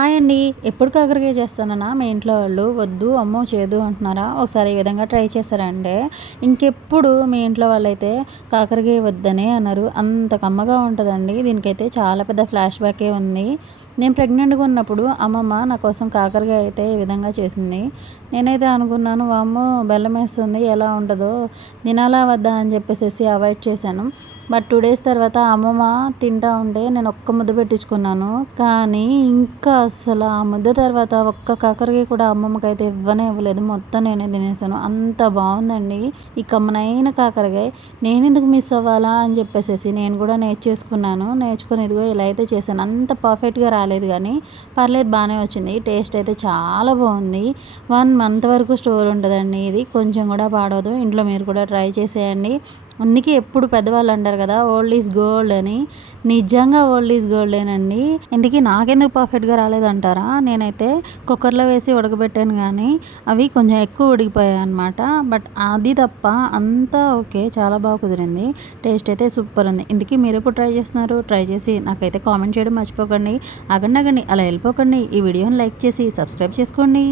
Hi అండి. ఎప్పుడు కాకరకాయ చేస్తానన్నా మీ ఇంట్లో వాళ్ళు వద్దు అమ్మో చేదు అంటున్నారా? ఒకసారి ఈ విధంగా ట్రై చేశారంటే ఇంకెప్పుడు మీ ఇంట్లో వాళ్ళైతే కాకరకాయ వద్దనే అనరు. అంత కమ్మగా ఉంటుందండి. దీనికైతే చాలా పెద్ద ఫ్లాష్ బ్యాకే ఉంది. నేను ప్రెగ్నెంట్గా ఉన్నప్పుడు అమ్మమ్మ నా కోసం కాకరకాయ అయితే ఈ విధంగా చేసింది. నేనైతే అనుకున్నాను వామ్మో బెల్లం వేస్తుంది ఎలా ఉంటుందో తినాలా వద్దా అని చెప్పేసి అవాయిడ్ చేశాను. బట్ 2 డేస్ తర్వాత అమ్మమ్మ తింటా ఉంటే నేను ఒక్క ముద్ద పెట్టించుకున్నాను. కానీ ఇంకా అస్సలు ఆ ముద్ద తర్వాత ఒక్క కాకరకాయ కూడా అమ్మమ్మకైతే ఇవ్వనే ఇవ్వలేదు. మొత్తం నేనే తినేసాను. అంత బాగుందండి ఈ కమ్మనైన కాకరకాయ. నేనెందుకు మిస్ అవ్వాలా అని చెప్పేసి నేను కూడా నేర్చుకుని ఇదిగో ఇలా అయితే చేశాను. అంత పర్ఫెక్ట్గా రాలేదు కానీ పర్లేదు బాగానే వచ్చింది. టేస్ట్ అయితే చాలా బాగుంది. 1 మంత్ వరకు స్టోర్ ఉంటుందండి. ఇది కొంచెం కూడా పాడవదు. ఇంట్లో మీరు కూడా ట్రై చేసేయండి. అందుకే ఎప్పుడు పెద్దవాళ్ళు అంటారు కదా ఓల్డ్ ఈజ్ గోల్డ్ అని. నిజంగా ఓల్డ్ ఈజ్ గోల్డేనండి. ఇందుకే నాకెందుకు పర్ఫెక్ట్గా రాలేదంటారా? నేనైతే కుక్కర్లో వేసి ఉడకబెట్టాను కానీ అవి కొంచెం ఎక్కువ ఉడికిపోయాయి అనమాట. బట్ అది తప్ప అంతా ఓకే, చాలా బాగా కుదిరింది. టేస్ట్ అయితే సూపర్ ఉంది. ఇందుకే మీరు ఎప్పుడు ట్రై చేస్తున్నారు? ట్రై చేసి నాకైతే కామెంట్ చేయడం మర్చిపోకండి. ఆగండి అలా వెళ్ళిపోకండి. ఈ వీడియోని లైక్ చేసి సబ్స్క్రైబ్ చేసుకోండి.